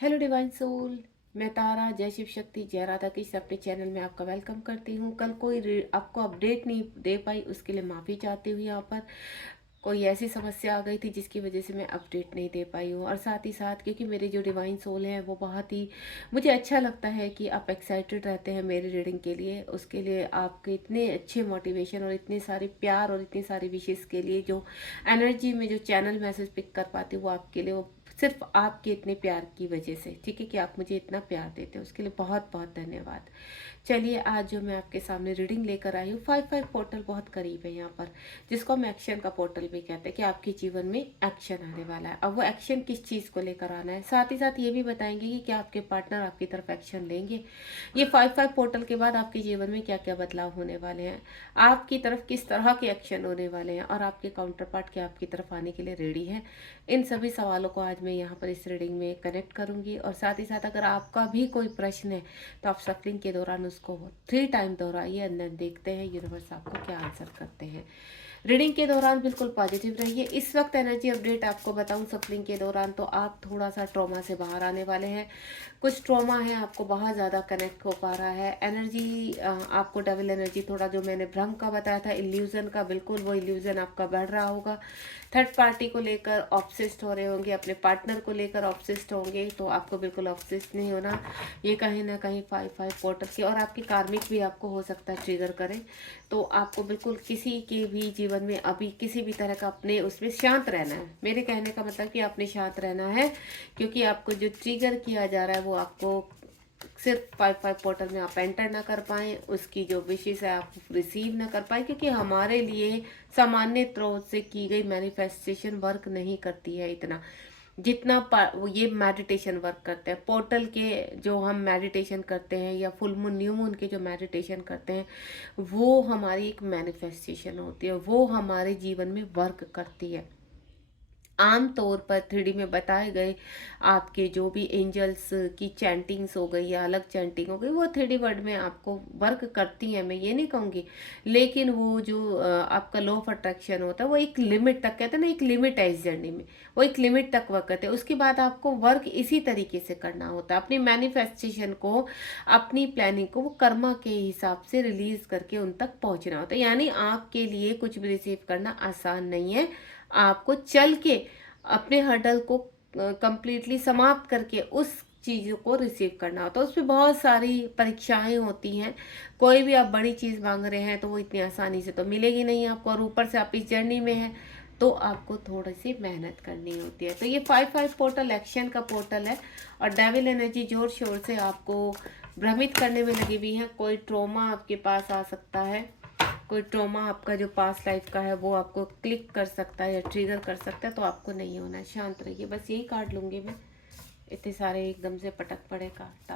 Hello divine soul. मैं तारा जय शिव शक्ति जय राधा कृष्ण अपने चैनल में आपका वेलकम करती हूँ। कल कोई आपको अपडेट नहीं दे पाई, उसके लिए माफ़ी चाहती हूँ। यहाँ पर कोई ऐसी समस्या आ गई थी जिसकी वजह से मैं अपडेट नहीं दे पाई हूँ। और साथ ही साथ क्योंकि मेरे जो डिवाइन सोल हैं वो बहुत ही मुझे अच्छा लगता है कि आप एक्साइटेड रहते हैं मेरी रीडिंग के लिए, उसके लिए आपके इतने अच्छे मोटिवेशन और इतने सारे प्यार और इतनी सारी विशेष के लिए जो एनर्जी में जो चैनल मैसेज पिक कर पाती हूँ वो आपके लिए, वो सिर्फ आपके इतने प्यार की वजह से। ठीक है कि आप मुझे इतना प्यार देते हो, उसके लिए बहुत बहुत धन्यवाद। चलिए आज जो मैं आपके सामने रीडिंग लेकर आई हूँ, 5-5 पोर्टल बहुत करीब है यहाँ पर, जिसको हम एक्शन का पोर्टल भी कहते हैं कि आपके जीवन में एक्शन आने वाला है। अब वो एक्शन किस चीज़ को लेकर आना है, साथ ही साथ ये भी बताएंगे कि क्या आपके पार्टनर आपकी तरफ एक्शन लेंगे। ये 5-5 पोर्टल के बाद आपके जीवन में क्या क्या बदलाव होने वाले हैं, आपकी तरफ किस तरह के एक्शन होने वाले हैं, और आपके काउंटर पार्ट क्या आपकी तरफ आने के लिए रेडी है। इन सभी सवालों को आज मैं यहाँ पर इस रीडिंग में कनेक्ट करूँगी। और साथ ही साथ अगर आपका भी कोई प्रश्न है तो आप सफलिंग के दौरान उसको 3 टाइम दोहराइए, अंदर देखते हैं यूनिवर्स आपको क्या आंसर करते हैं। रीडिंग के दौरान बिल्कुल पॉजिटिव रहिए। इस वक्त एनर्जी अपडेट आपको बताऊं, सफलिंग के दौरान तो आप थोड़ा सा ट्रॉमा से बाहर आने वाले हैं। कुछ ट्रॉमा है, आपको बहुत ज़्यादा कनेक्ट हो पा रहा है एनर्जी। आपको डबल एनर्जी, थोड़ा जो मैंने भ्रम का बताया था, इल्यूजन का, बिल्कुल वो इल्यूजन आपका बढ़ रहा होगा। थर्ड पार्टी को लेकर ऑब्सेस्ड हो रहे होंगे, अपने पार्टनर को लेकर ऑब्सेस्ड होंगे, तो आपको बिल्कुल ऑब्सेस्ड नहीं होना। ये कहीं ना कहीं 5-5 पोर्टल की और आपकी कार्मिक भी आपको हो सकता है ट्रिगर करें। तो आपको बिल्कुल किसी के भी जीवन में अभी किसी भी तरह का अपने उसमें शांत रहना है। मेरे कहने का मतलब कि आपने शांत रहना है, क्योंकि आपको जो ट्रिगर किया जा रहा है वो आपको सिर्फ 5-5 पोर्टल में आप एंटर ना कर पाएँ, उसकी जो विशेष है आप रिसीव ना कर पाए, क्योंकि हमारे लिए सामान्य स्रोत से की गई मैनिफेस्टेशन वर्क नहीं करती है इतना जितना वो ये मेडिटेशन वर्क करते हैं। पोर्टल के जो हम मेडिटेशन करते हैं या फुल मून न्यू मून के जो मेडिटेशन करते हैं वो हमारी एक मैनिफेस्टेशन होती है, वो हमारे जीवन में वर्क करती है। आम तौर पर 3D में बताए गए आपके जो भी एंजल्स की चैंटिंग्स हो गई या अलग चैंटिंग हो गई, वो 3D वर्ड में आपको वर्क करती हैं, मैं ये नहीं कहूँगी। लेकिन वो जो आपका लॉ ऑफ अट्रैक्शन होता है वो एक लिमिट तक, कहते हैं ना, एक लिमिट है इस जर्नी में, वो एक लिमिट तक वर्क करते हैं। उसके बाद आपको वर्क इसी तरीके से करना होता है, अपनी मैनिफेस्टेशन को, अपनी प्लानिंग को वो कर्मा के हिसाब से रिलीज करके उन तक पहुंचना होता है। यानी आपके लिए कुछ भी रिसीव करना आसान नहीं है, आपको चल के अपने हर्डल को कंप्लीटली समाप्त करके उस चीज़ों को रिसीव करना होता है। उसमें बहुत सारी परीक्षाएं होती हैं। कोई भी आप बड़ी चीज़ मांग रहे हैं तो वो इतनी आसानी से तो मिलेगी नहीं आपको, और ऊपर से आप इस जर्नी में हैं तो आपको थोड़ी सी मेहनत करनी होती है। तो ये 5-5 पोर्टल एक्शन का पोर्टल है, और डेविल एनर्जी जोर शोर से आपको भ्रमित करने में लगी हुई है। कोई ट्रॉमा आपके पास आ सकता है, कोई ट्रॉमा आपका जो पास्ट लाइफ का है वो आपको क्लिक कर सकता है या ट्रिगर कर सकता है, तो आपको नहीं होना है, शांत रहिए। बस यही कार्ड लूँगी मैं, इतने सारे एकदम से पटक पड़े कार्ड,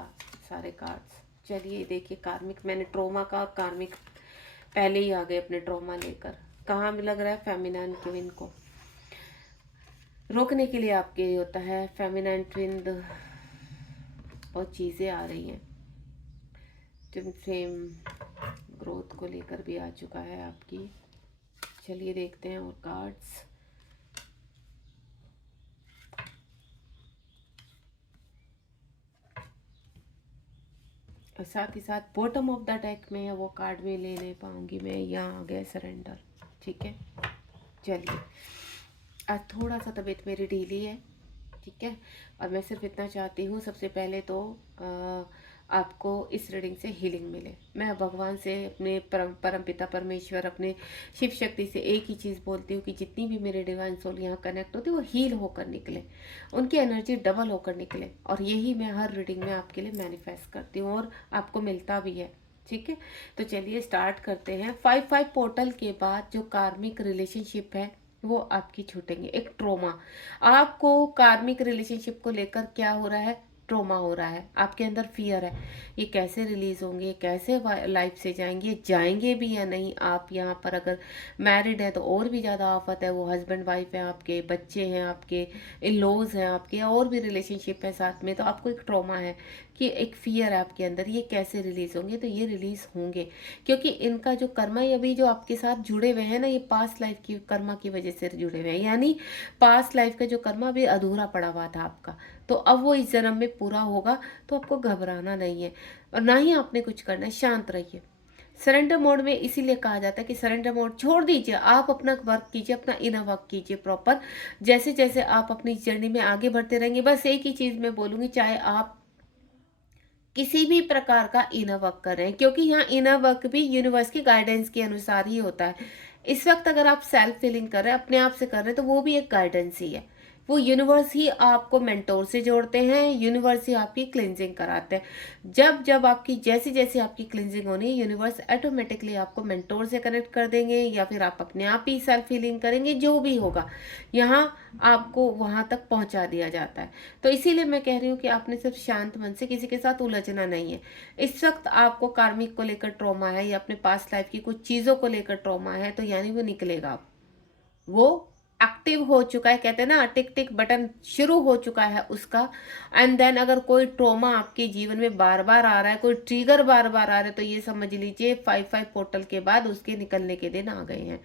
सारे कार्ड्स। चलिए देखिए, कार्मिक, मैंने ट्रॉमा का और कार्मिक पहले ही आ गए अपने ट्रॉमा लेकर। कहाँ भी लग रहा है फेमिनाइन ट्विन को रोकने के लिए आपके होता है। फेमिनाइन ट्विन बहुत चीज़ें आ रही हैं, ट्विन फ्लेम ग्रोथ को लेकर भी आ चुका है आपकी। चलिए देखते हैं और कार्ड्स। और साथ ही साथ बॉटम ऑफ द डेक में है वो कार्ड में ले नहीं पाऊंगी मैं, यहाँ आ गया सरेंडर। ठीक है, चलिए। आज थोड़ा सा तबीयत मेरी ढीली है, ठीक है, और मैं सिर्फ इतना चाहती हूँ, सबसे पहले तो आपको इस रीडिंग से हीलिंग मिले। मैं भगवान से, अपने परम पिता परमेश्वर, अपने शिव शक्ति से एक ही चीज़ बोलती हूँ कि जितनी भी मेरे डिवाइन सोल यहाँ कनेक्ट होती है वो हील होकर निकले, उनकी एनर्जी डबल होकर निकले, और यही मैं हर रीडिंग में आपके लिए मैनिफेस्ट करती हूँ और आपको मिलता भी है। ठीक है, तो चलिए स्टार्ट करते हैं। 5-5 पोर्टल के बाद जो कार्मिक रिलेशनशिप है वो आपकी छूटेंगे। एक ट्रोमा, आपको कार्मिक रिलेशनशिप को लेकर क्या हो रहा है, ट्रोमा हो रहा है, आपके अंदर फियर है, ये कैसे रिलीज होंगे, कैसे लाइफ से जाएंगे, जाएंगे भी या नहीं। आप यहाँ पर अगर मैरिड है तो और भी ज़्यादा आफत है, वो हस्बैंड वाइफ है आपके, बच्चे हैं आपके, इन लॉज हैं आपके, और भी रिलेशनशिप है साथ में, तो आपको एक ट्रोमा है कि एक फियर है आपके अंदर, ये कैसे रिलीज होंगे। तो ये रिलीज होंगे, क्योंकि इनका जो कर्मा अभी जो आपके साथ जुड़े हुए हैं ना, ये पास्ट लाइफ की कर्मा की वजह से जुड़े हुए हैं। यानी पास्ट लाइफ का जो कर्मा अभी अधूरा पड़ा हुआ था आपका, तो अब वो इस जन्म में पूरा होगा, तो आपको घबराना नहीं है और ना ही आपने कुछ करना है, शांत रहिए। सरेंडर मोड में इसीलिए कहा जाता है कि सरेंडर मोड छोड़ दीजिए, आप अपना वर्क कीजिए, अपना इनर वर्क कीजिए प्रॉपर। जैसे जैसे आप अपनी जर्नी में आगे बढ़ते रहेंगे, बस एक ही चीज मैं बोलूंगी, चाहे आप किसी भी प्रकार का इनर वर्क कर रहे हैं, क्योंकि यहाँ इनर वर्क भी यूनिवर्स की गाइडेंस के अनुसार ही होता है। इस वक्त अगर आप सेल्फ फीलिंग कर रहे हैं, अपने आप से कर रहे हैं, तो वो भी एक गाइडेंस ही है। वो यूनिवर्स ही आपको मेंटोर से जोड़ते हैं, यूनिवर्स ही आपकी क्लिनजिंग कराते हैं। जब जब आपकी जैसी जैसी आपकी क्लिनजिंग होनी है, यूनिवर्स ऑटोमेटिकली आपको मेंटोर से कनेक्ट कर देंगे, या फिर आप अपने आप ही सेल्फ फीलिंग करेंगे, जो भी होगा यहाँ आपको वहां तक पहुंचा दिया जाता है। तो इसीलिए मैं कह रही हूँ कि आपने सिर्फ शांत मन से किसी के साथ उलझना नहीं है। इस वक्त आपको कार्मिक को लेकर ट्रॉमा है या अपने पास्ट लाइफ की कुछ चीजों को लेकर ट्रॉमा है, तो यानी वो निकलेगा अब। वो एक्टिव हो चुका है, कहते हैं ना टिक टिक बटन शुरू हो चुका है उसका। एंड देन अगर कोई ट्रॉमा आपके जीवन में बार बार आ रहा है, कोई ट्रिगर बार बार आ रहा है, तो ये समझ लीजिए 5-5 पोर्टल के बाद उसके निकलने के दिन आ गए हैं।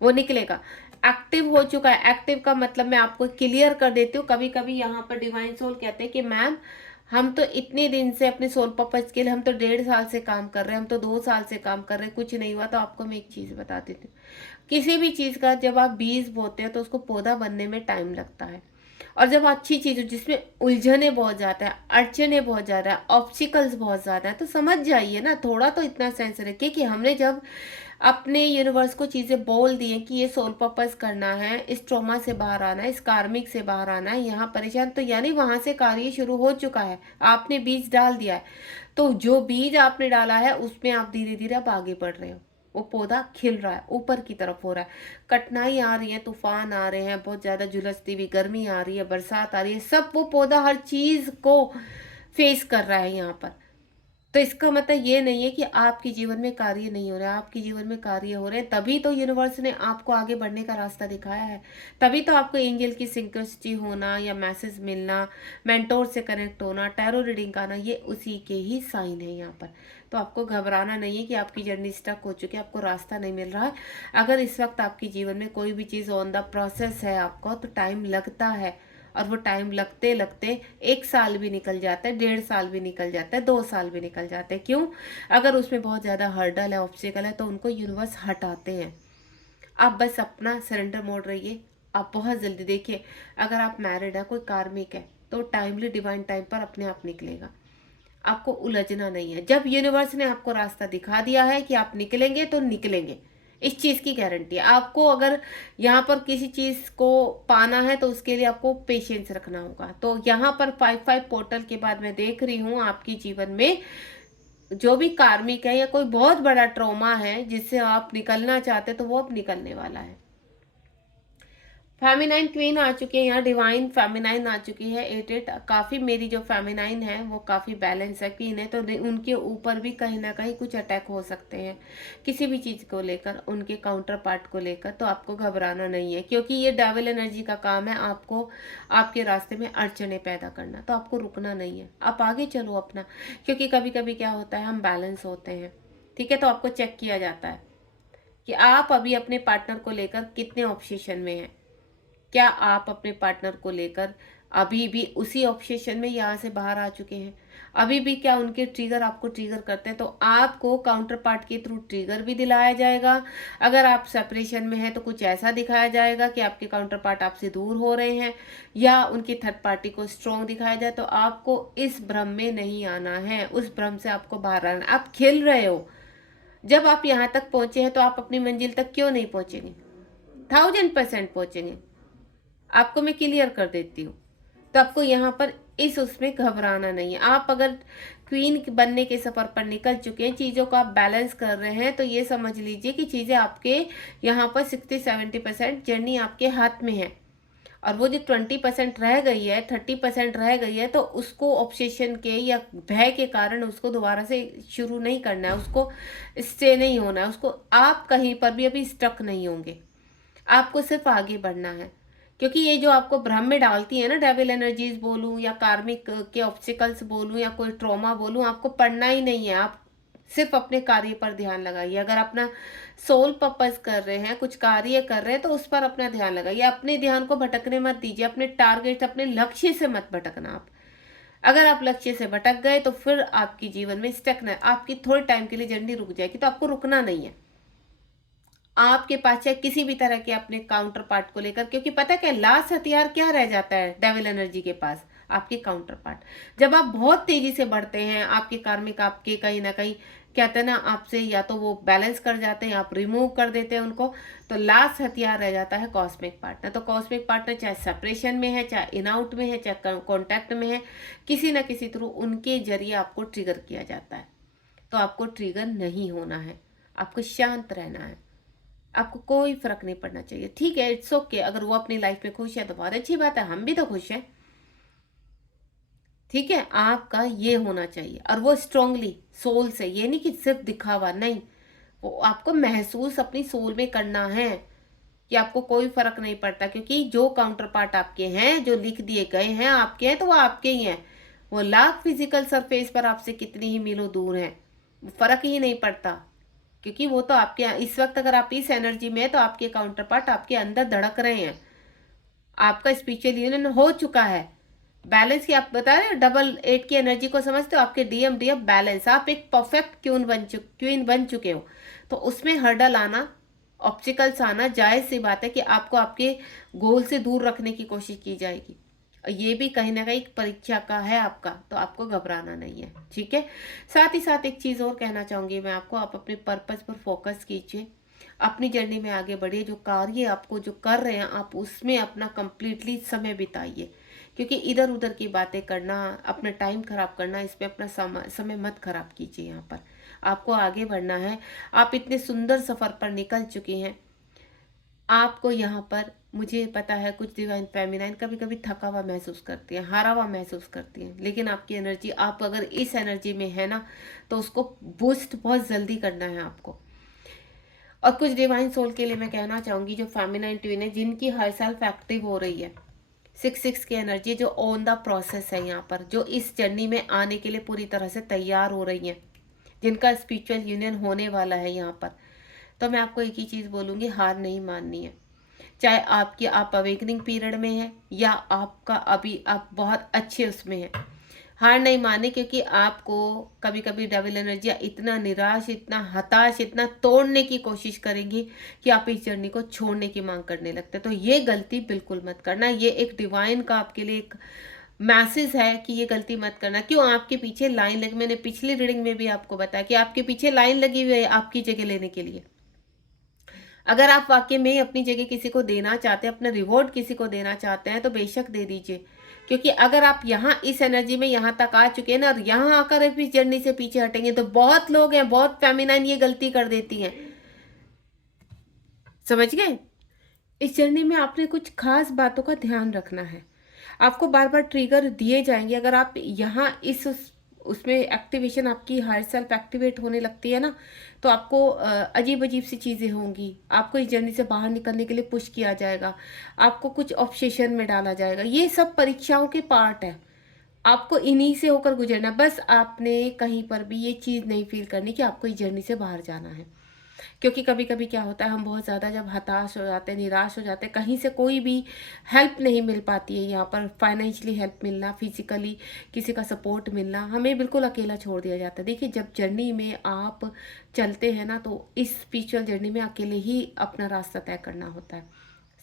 वो निकलेगा, एक्टिव हो चुका है। एक्टिव का मतलब मैं आपको क्लियर कर देती हूँ। कभी कभी यहाँ पर डिवाइन सोल कहते हैं कि मैम हम तो इतने दिन से अपने सोल पर्पज के लिए, हम तो 1.5 साल से काम कर रहे हैं, हम तो 2 साल से काम कर रहे हैं, कुछ नहीं हुआ। तो आपको मैं एक चीज बता देती हूँ, किसी भी चीज का जब आप बीज बोते हैं तो उसको पौधा बनने में टाइम लगता है। और जब अच्छी चीज हो जिसमें उलझने बहुत ज्यादा है, अड़चने बहुत ज्यादा है, ऑब्स्टिकल्स बहुत ज्यादा है, तो समझ जाइए ना, थोड़ा तो इतना सेंस रखिए कि हमने जब अपने यूनिवर्स को चीजें बोल दी हैं कि ये सोल पर्पस करना है, इस ट्रॉमा से बाहर आना है, इस कार्मिक से बाहर आना है, यहाँ परेशान, तो यानी वहां से कार्य शुरू हो चुका है, आपने बीज डाल दिया है। तो जो बीज आपने डाला है उसमें आप धीरे धीरे अब आगे बढ़ रहे हो, वो पौधा खिल रहा है, ऊपर की तरफ हो रहा है। कठिनाई आ रही है, तूफान आ रहे हैं, बहुत ज्यादा झुलसती हुई गर्मी आ रही है, बरसात आ रही है, सब वो पौधा हर चीज को फेस कर रहा है यहाँ पर। तो इसका मतलब ये नहीं है कि आपके जीवन में कार्य नहीं हो रहा है, आपके जीवन में कार्य हो रहे हैं। तभी तो यूनिवर्स ने आपको आगे बढ़ने का रास्ता दिखाया है। तभी तो आपको एंजल की सिंक्रोनिसिटी होना या मैसेज मिलना, मेंटोर से कनेक्ट होना, टैरो रीडिंग का आना, ये उसी के ही साइन है यहाँ पर। तो आपको घबराना नहीं है कि आपकी जर्नी स्टक हो चुकी है, आपको रास्ता नहीं मिल रहा है। अगर इस वक्त आपके जीवन में कोई भी चीज़ ऑन द प्रोसेस है आपको, तो टाइम लगता है। और वो टाइम लगते लगते 1 साल भी निकल जाता है, 1.5 साल भी निकल जाता है, 2 साल भी निकल जाते हैं। क्यों? अगर उसमें बहुत ज्यादा हर्डल है, ऑब्स्टिकल है, तो उनको यूनिवर्स हटाते हैं। आप बस अपना सरेंडर मोड रहिए। आप बहुत जल्दी देखिए, अगर आप मैरिड है, कोई कार्मिक है, तो टाइमली डिवाइन टाइम पर अपने आप निकलेगा। आपको उलझना नहीं है। जब यूनिवर्स ने आपको रास्ता दिखा दिया है कि आप निकलेंगे, तो निकलेंगे, इस चीज की गारंटी है आपको। अगर यहाँ पर किसी चीज को पाना है तो उसके लिए आपको पेशेंस रखना होगा। तो यहाँ पर 5-5 पोर्टल के बाद मैं देख रही हूँ आपके जीवन में जो भी कार्मिक है या कोई बहुत बड़ा ट्रॉमा है जिससे आप निकलना चाहते, तो वो अब निकलने वाला है। फेमिनाइन क्वीन आ चुकी है यहाँ, डिवाइन फेमिनाइन आ चुकी है 8-8। काफी मेरी जो फेमिनाइन है वो काफी बैलेंस है क्वीन है, तो उनके ऊपर भी कहीं ना कहीं कुछ अटैक हो सकते हैं किसी भी चीज को लेकर, उनके काउंटर पार्ट को लेकर। तो आपको घबराना नहीं है, क्योंकि ये डेविल एनर्जी का काम है आपको आपके रास्ते में अड़चने पैदा करना। तो आपको रुकना नहीं है, आप आगे चलो अपना। क्योंकि कभी कभी क्या होता है, हम बैलेंस होते हैं, ठीक है, तो आपको चेक किया जाता है कि आप अभी अपने पार्टनर को लेकर कितने ऑब्सेशन में हैं। क्या आप अपने पार्टनर को लेकर अभी भी उसी ऑब्सेशन में यहाँ से बाहर आ चुके हैं? अभी भी क्या उनके ट्रिगर आपको ट्रिगर करते हैं? तो आपको काउंटर पार्ट के थ्रू ट्रिगर भी दिलाया जाएगा। अगर आप सेपरेशन में हैं तो कुछ ऐसा दिखाया जाएगा कि आपके काउंटर पार्ट आपसे दूर हो रहे हैं, या उनकी थर्ड पार्टी को स्ट्रॉन्ग दिखाया जाए। तो आपको इस भ्रम में नहीं आना है, उस भ्रम से आपको बाहर आना। आप खिल रहे हो। जब आप यहाँ तक पहुंचे हैं तो आप अपनी मंजिल तक क्यों नहीं पहुंचेंगे? 1000% पहुंचेंगे, आपको मैं क्लियर कर देती हूँ। तो आपको यहाँ पर इस उसमें घबराना नहीं है। आप अगर क्वीन बनने के सफर पर निकल चुके हैं, चीजों को आप बैलेंस कर रहे हैं, तो ये समझ लीजिए कि चीजें आपके यहाँ पर 60-70% जर्नी आपके हाथ में है। और वो जो 20% रह गई है, 30% रह गई है, तो उसको ऑब्सेशन के या भय के कारण उसको दोबारा से शुरू नहीं करना है, उसको स्टे नहीं होना है, उसको आप कहीं पर भी अभी स्टक नहीं होंगे। आपको सिर्फ आगे बढ़ना है। क्योंकि ये जो आपको भ्रम में डालती है ना, डेविल एनर्जीज बोलूं या कार्मिक के ऑब्स्टिकल्स बोलूं या कोई ट्रॉमा बोलूं, आपको पढ़ना ही नहीं है। आप सिर्फ अपने कार्य पर ध्यान लगाइए। अगर अपना सोल पर्पस कर रहे हैं, कुछ कार्य कर रहे हैं, तो उस पर अपना ध्यान लगाइए। अपने ध्यान को भटकने मत दीजिए, अपने टारगेट, अपने लक्ष्य से मत भटकना आप। अगर आप लक्ष्य से भटक गए तो फिर आपकी जीवन में स्टक न, आपकी थोड़े टाइम के लिए जर्नी रुक जाएगी, तो आपको रुकना नहीं है। आपके पास चाहे किसी भी तरह के अपने काउंटर पार्ट को लेकर, क्योंकि पता क्या, लास्ट हथियार क्या रह जाता है डेविल एनर्जी के पास, आपके काउंटर पार्ट। जब आप बहुत तेजी से बढ़ते हैं, आपके कार्मिक आपके कहीं ना कहीं कहते हैं ना, आपसे या तो वो बैलेंस कर जाते हैं, आप रिमूव कर देते हैं उनको, तो लास्ट हथियार रह जाता है कॉस्मिक पार्टनर। तो कॉस्मिक पार्टनर चाहे सेपरेशन में है, चाहे इन आउट में है, चाहे कॉन्टैक्ट में है, किसी ना किसी थ्रू उनके जरिए आपको ट्रिगर किया जाता है। तो आपको ट्रिगर नहीं होना है, आपको शांत रहना है, आपको कोई फर्क नहीं पड़ना चाहिए। ठीक है, इट्स ओके, अगर वो अपनी लाइफ में खुश है तो बहुत अच्छी बात है, हम भी तो खुश हैं। ठीक है, आपका ये होना चाहिए, और वो स्ट्रांगली सोल से, ये नहीं कि सिर्फ दिखावा, नहीं, वो आपको महसूस अपनी सोल में करना है कि आपको कोई फर्क नहीं पड़ता, क्योंकि जो काउंटर पार्ट आपके हैं, जो लिख दिए गए हैं आपके हैं, तो वो आपके ही हैं। वो लाख फिजिकल सरफेस पर आपसे कितनी ही मीलों दूर हैं, फर्क ही नहीं पड़ता, क्योंकि वो तो आपके इस वक्त, अगर आप इस एनर्जी में है तो आपके काउंटर पार्ट आपके अंदर धड़क रहे हैं। आपका स्पिरिचुअल यूनियन हो चुका है, बैलेंस की, आप बता रहे हैं डबल 8 की एनर्जी को समझते हो, आपके डीएम डीएम बैलेंस, आप एक परफेक्ट क्वीन बन चुके हो। तो उसमें हर्डल आना, ऑब्स्टिकल्स आना जायज सी बात है, कि आपको आपके गोल से दूर रखने की कोशिश की जाएगी। ये भी कहीं ना कहीं परीक्षा का है आपका, तो आपको घबराना नहीं है। ठीक है, साथ ही साथ एक चीज और कहना चाहूंगी मैं आपको, आप अपने पर्पस पर फोकस कीजिए, अपनी जर्नी में आगे बढ़िए, जो कार्य आपको जो कर रहे हैं आप उसमें अपना कंप्लीटली समय बिताइए, क्योंकि इधर उधर की बातें करना, अपना टाइम खराब करना, इसमें अपना समय मत खराब कीजिए। यहाँ पर आपको आगे बढ़ना है, आप इतने सुंदर सफर पर निकल चुके हैं। आपको यहाँ पर, मुझे पता है कुछ डिवाइन फेमिनाइन कभी कभी थका हुआ महसूस करती है, हारा हुआ महसूस करती है, लेकिन आपकी एनर्जी, आप अगर इस एनर्जी में है ना, तो उसको बूस्ट बहुत जल्दी करना है आपको। और कुछ डिवाइन सोल के लिए मैं कहना चाहूंगी, जो फेमिनाइन ट्विन है, जिनकी हर साल एक्टिव हो रही है, 6 की एनर्जी जो ऑन द प्रोसेस है यहाँ पर, जो इस जर्नी में आने के लिए पूरी तरह से तैयार हो रही हैं, जिनका स्पिरिचुअल यूनियन होने वाला है यहाँ पर, तो मैं आपको एक ही चीज़ बोलूँगी, हार नहीं माननी है। चाहे आपकी, आप अवेकनिंग पीरियड में हैं या आपका अभी आप बहुत अच्छे उसमें हैं, हार नहीं माने, क्योंकि आपको कभी कभी डेविल एनर्जी इतना निराश, इतना हताश, इतना तोड़ने की कोशिश करेंगी कि आप इस जर्नी को छोड़ने की मांग करने लगते हैं। तो ये गलती बिल्कुल मत करना, ये एक डिवाइन का आपके लिए एक मैसेज है कि ये गलती मत करना। क्यों, आपके पीछे लाइन लगी, मैंने पिछली रीडिंग में भी आपको बताया कि आपके पीछे लाइन लगी हुई है आपकी जगह लेने के लिए। अगर आप वाकई में अपनी जगह किसी को देना चाहते हैं, अपना रिवॉर्ड किसी को देना चाहते हैं, तो बेशक दे दीजिए, क्योंकि अगर आप यहाँ इस एनर्जी में यहाँ तक आ चुके हैं ना, और यहाँ आकर आप इस जर्नी से पीछे हटेंगे, तो बहुत लोग हैं, बहुत फेमिनाइन ये गलती कर देती हैं। समझ गए, इस जर्नी में आपने कुछ खास बातों का ध्यान रखना है, आपको बार बार ट्रिगर दिए जाएंगे। अगर आप यहाँ इस उसमें एक्टिवेशन आपकी हर सेल्फ एक्टिवेट होने लगती है ना, तो आपको अजीब अजीब सी चीज़ें होंगी, आपको इस जर्नी से बाहर निकलने के लिए पुश किया जाएगा, आपको कुछ ऑब्सेशन में डाला जाएगा। ये सब परीक्षाओं के पार्ट है, आपको इन्हीं से होकर गुजरना। बस आपने कहीं पर भी ये चीज़ नहीं फील करनी कि आपको इस जर्नी से बाहर जाना है, क्योंकि कभी कभी क्या होता है, हम बहुत ज़्यादा जब हताश हो जाते हैं, निराश हो जाते हैं, कहीं से कोई भी हेल्प नहीं मिल पाती है, यहाँ पर फाइनेंशियली हेल्प मिलना, फिजिकली किसी का सपोर्ट मिलना, हमें बिल्कुल अकेला छोड़ दिया जाता है। देखिए, जब जर्नी में आप चलते हैं ना, तो इस स्पिरिचुअल जर्नी में अकेले ही अपना रास्ता तय करना होता है।